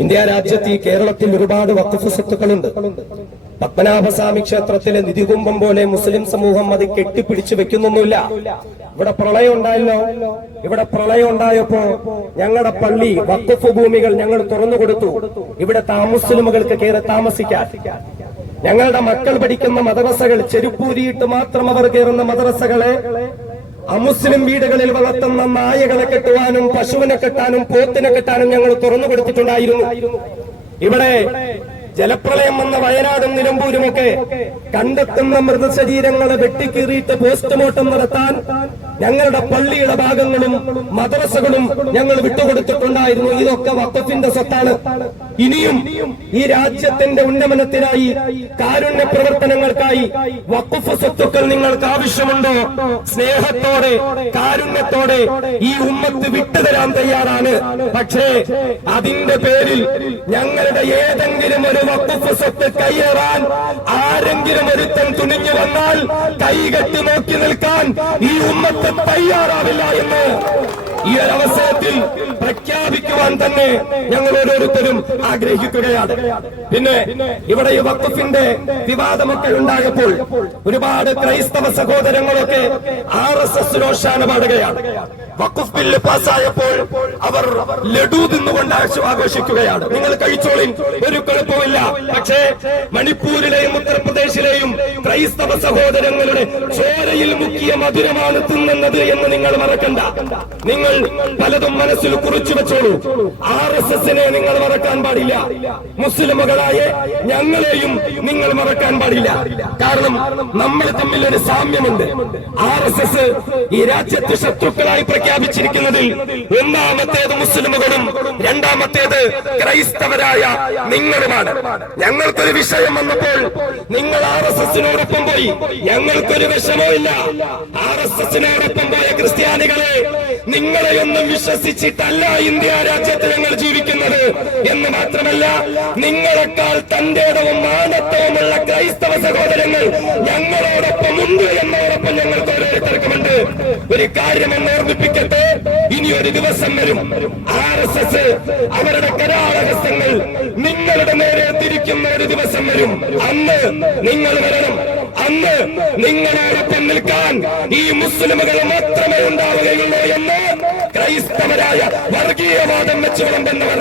India രാജ്യത്ത് ഈ കേരളത്തിൽ ഒരുപാട് വഖഫ് സ്വത്തുക്കളുണ്ട്. പത്മനാഭസ്വാമി ക്ഷേത്രത്തിലെ നിധികുംഭം പോലെ മുസ്ലിം സമൂഹം അത് കെട്ടിപ്പിടിച്ചു വെക്കുന്നൊന്നുമില്ല. ഇവിടെ പ്രളയം ഉണ്ടായല്ലോ. ഇവിടെ പ്രളയം ഉണ്ടായപ്പോ ഞങ്ങളുടെ പള്ളി വഖഫ് ഭൂമികൾ ഞങ്ങൾ തുറന്നു കൊടുത്തു. ഇവിടെ മുസ്ലിമുകൾക്ക് കയറി താമസിക്കാൻ. ഞങ്ങളുടെ മക്കൾ പഠിക്കുന്ന മദ്രസകൾ, ചെരുപ്പൂരിയിട്ട് മാത്രം അവർ കയറുന്ന മദ്രസകളെ അമുസ്ലിം വീടുകളിൽ വളർത്തുന്ന നായകളെ കെട്ടുവാനും പശുവിനെ കെട്ടാനും പോത്തിനെ കെട്ടാനും ഞങ്ങൾ തുറന്നു കൊടുത്തിട്ടുണ്ടായിരുന്നു. ഇവിടെ ജലപ്രളയം വന്ന വയനാടും നിലമ്പൂരുമൊക്കെ കണ്ടെത്തുന്ന മൃതശരീരങ്ങളെ വെട്ടിക്കീറിയിട്ട് പോസ്റ്റ്മോർട്ടം നടത്താൻ ഞങ്ങളുടെ പള്ളിയുടെ ഭാഗങ്ങളും മദ്രസകളും ഞങ്ങൾ വിട്ടുകൊടുത്തിട്ടുണ്ടായിരുന്നു. ഇതൊക്കെ വഖഫിന്റെ സ്വത്താണ്. ഇനിയും ഈ രാജ്യത്തിന്റെ ഉന്നമനത്തിനായി, കാരുണ്യ പ്രവർത്തനങ്ങൾക്കായി വഖഫ് സ്വത്തുക്കൾ നിങ്ങൾക്ക് ആവശ്യമുണ്ടോ? സ്നേഹത്തോടെ, കാരുണ്യത്തോടെ ഈ ഉമ്മത്ത് വിട്ടുതരാൻ തയ്യാറാണ്. പക്ഷേ അതിന്റെ പേരിൽ ഞങ്ങളുടെ ഏതെങ്കിലും ഒരു വഖഫ് സ്വത്ത് കയ്യേറാൻ ആരെങ്കിലും ഒരുത്തൻ തുനിഞ്ഞു വന്നാൽ കൈകെട്ടി നോക്കി നിൽക്കാൻ ഈ ഉമ്മത്ത് തയ്യാറാവില്ല എന്ന് ഈ ഒരു അവസരത്തിൽ പ്രഖ്യാപിക്കുവാൻ തന്നെ ഞങ്ങൾ ഓരോരുത്തരും ആഗ്രഹിക്കുകയാണ്. പിന്നെ ഇവിടെ ഈ വഖഫിന്റെ വിവാദമൊക്കെ ഉണ്ടായപ്പോൾ ഒരുപാട് ക്രൈസ്തവ സഹോദരങ്ങളൊക്കെ RSS രോഷാന പാടുകയാണ്. വഖഫ് ബില്ല് പാസ്സായപ്പോൾ അവർ ലഡു തിന്നുകൊണ്ട് ആഘോഷിക്കുകയാണ്. നിങ്ങൾ കഴിച്ചോളിൻ, ഒരു കുഴപ്പമില്ല. പക്ഷേ മണിപ്പൂരിലെയും ഉത്തർപ്രദേശിലെയും ക്രൈസ്തവ സഹോദരങ്ങളുടെ ചോരയിൽ മുക്കിയ മധുരമാണ് തിന്നുന്നത് എന്ന് നിങ്ങൾ മറക്കണ്ട. നിങ്ങൾ പലതും മനസ്സിൽ കുറിച്ചു വെച്ചോളൂ. RSSനെ നിങ്ങൾ മറക്കാൻ പാടില്ല. മുസ്ലിമുകളായ ഞങ്ങളെയും നിങ്ങൾ മറക്കാൻ പാടില്ല. കാരണം നമ്മൾ തമ്മിൽ ഒരു സാമ്യമുണ്ട്. RSS ഈ രാജ്യത്ത് ശത്രുക്കളായി പ്രഖ്യാപിച്ചിരിക്കുന്നതിൽ ഒന്നാമത്തേത് മുസ്ലിമുകളും രണ്ടാമത്തേത് ക്രൈസ്തവരായ നിങ്ങളുമാണ്. ഞങ്ങൾക്കൊരു വിഷയം വന്നപ്പോൾ നിങ്ങൾ RSSനോടൊപ്പം പോയി. ഞങ്ങൾക്കൊരു വിഷമമില്ല. RSSനോടൊപ്പം പോയ ക്രിസ്ത്യാനികളെ, നിങ്ങളെയൊന്നും വിശ്വസിച്ചിട്ടല്ല ഇന്ത്യ രാജ്യത്ത് ഞങ്ങൾ ജീവിക്കുന്നത് എന്ന് മാത്രമല്ല, നിങ്ങളെക്കാൾ തന്റേടവും മാനത്വവുമുള്ള ക്രൈസ്തവ സഹോദരങ്ങൾ ഞങ്ങളോടൊപ്പം ഉണ്ട് എന്നോടൊപ്പം ഞങ്ങൾക്ക് ഓരോരുത്തർക്കുമുണ്ട്. ഒരു കാര്യം എന്ന് ഓർമ്മിപ്പിക്കട്ടെ, ഇനിയൊരു ദിവസം വരും RSS അവരുടെ കരാളഹസ്തങ്ങൾ നിങ്ങളുടെ നേരെ തിരിക്കുന്ന ഒരു ദിവസം വരും. അന്ന് നിങ്ങൾ വരണം. അന്ന് നിങ്ങളോടൊപ്പം നിൽക്കാൻ ഈ മുസ്ലിമുകൾ മാത്രമേ ഉണ്ടാവുകയുള്ളൂ എന്ന് ക്രൈസ്തവരായ വർഗീയവാദം വെച്ച് വിളമ്പുന്നവർ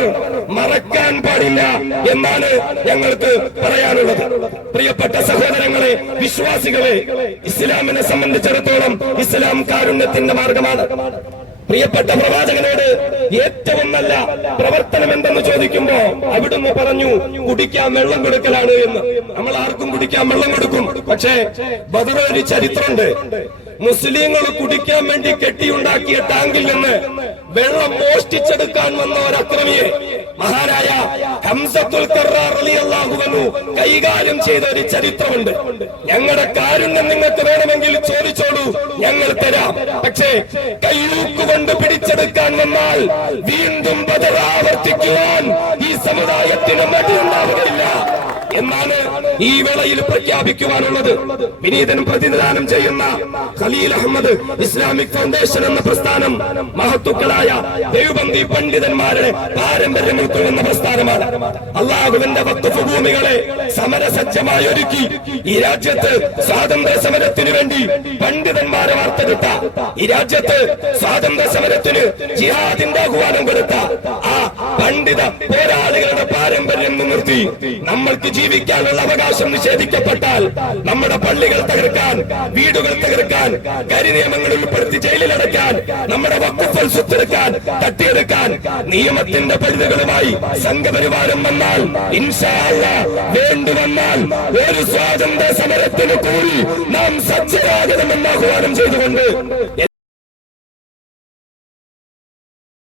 മറക്കാൻ പാടില്ല എന്നാണ് ഞങ്ങൾക്ക് പറയാനുള്ളത്. പ്രിയപ്പെട്ട സഹോദരങ്ങളെ, വിശ്വാസികളെ, ഇസ്ലാമിനെ സംബന്ധിച്ചിടത്തോളം ഇസ്ലാം കാരുണ്യത്തിന്റെ മാർഗമാണ്. പ്രിയപ്പെട്ട പ്രവാചകനോട് ഏറ്റവും നല്ല പ്രവർത്തനം എന്തെന്ന് ചോദിക്കുമ്പോ അവിടുന്ന് പറഞ്ഞു കുടിക്കാൻ വെള്ളം കൊടുക്കലാണ് എന്ന്. നമ്മൾ ആർക്കും കുടിക്കാൻ വെള്ളം കൊടുക്കും. പക്ഷേ ബദറൊരു ചരിത്രമുണ്ട്. മുസ്ലിങ്ങൾ കുടിക്കാൻ വേണ്ടി കെട്ടിയുണ്ടാക്കിയ ടാങ്കിൽ നിന്ന് വെള്ളം മോഷ്ടിച്ചെടുക്കാൻ വന്ന ഒരു അക്രമിയെ മഹാനായ ഹംസത്തുൽ ഖർറാർ റളിയല്ലാഹു അൻഹു കൈകാര്യം ചെയ്ത ഒരു ചരിത്രമുണ്ട്. ഞങ്ങളുടെ കാരുണ്യം നിങ്ങൾക്ക് വേണമെങ്കിൽ ചോദിച്ചോളൂ, ഞങ്ങൾ തരാം. പക്ഷേ കയ്യൂക്കുകൊണ്ട് പിടിച്ചെടുക്കാൻ വന്നാൽ വീണ്ടും ബദർ ആവർത്തിക്കുവാൻ ഈ സമുദായത്തിന് മടിയുണ്ടാവുകയില്ല എന്നാണ് ഈ വേളയിൽ പ്രഖ്യാപിക്കുവാനുള്ളത്. വിനീതനും പ്രതിനിധാനം ചെയ്യുന്ന ഖലീൽ അഹമ്മദ് ഇസ്ലാമിക് ഫൗണ്ടേഷൻ എന്ന പ്രസ്ഥാനം മഹത്തുക്കളായ ദേവബന്ദി പണ്ഡിതന്മാരുടെ പാരമ്പര്യം ഉൾക്കൊള്ളുന്ന പ്രസ്ഥാനമാണ്. അള്ളാഹുവിന്റെ വഖഫ് ഭൂമികളെ സമരസജ്ജമായി ഒരുക്കി ഈ രാജ്യത്ത് സ്വാതന്ത്ര്യ സമരത്തിന് വേണ്ടി പണ്ഡിതന്മാരെ വാർത്തെടുത്ത, ഈ രാജ്യത്ത് സ്വാതന്ത്ര്യ സമരത്തിന് ജിഹാദിന്റെ ആഹ്വാനം കൊടുത്ത ആ പണ്ഡിത പോരാളികളുടെ പാരമ്പര്യം നിർത്തി നമ്മൾക്ക് ജീവിക്കാനുള്ള അവകാശം നിഷേധിക്കപ്പെട്ടാൽ നമ്മുടെ പള്ളികൾ തകർക്കാൻ, വീടുകൾ തകർക്കാൻ, കരിനിയമങ്ങൾ ഉൾപ്പെടുത്തി ജയിലിലടയ്ക്കാൻ, നമ്മുടെ വഖഫ് സ്വത്തെടുക്കാൻ, തട്ടിയെടുക്കാൻ നിയമത്തിന്റെ പരിധികളുമായി സംഘപരിവാരം വന്നാൽ ഇൻഷാ അല്ലാഹ് വേണ്ടുവന്നാൽ ഒരു സ്വാതന്ത്ര്യ സമരത്തിന് കൂടി നാം സജ്ജരാകണമെന്ന് ആഹ്വാനം ചെയ്തുകൊണ്ട്